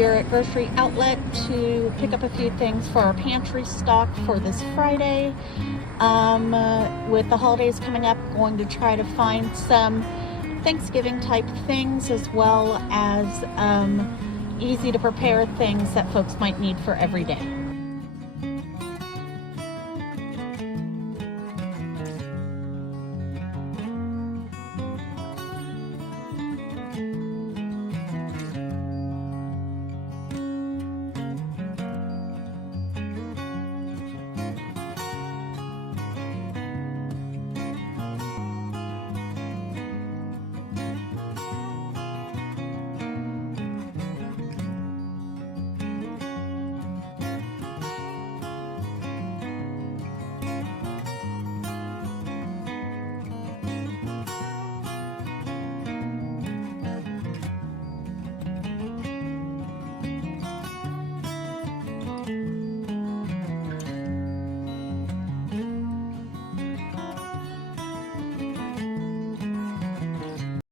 here at Grocery Outlet to pick up a few things for our pantry stock for this Friday. With the holidays coming up, going to try to find some Thanksgiving type things as well as easy to prepare things that folks might need for every day.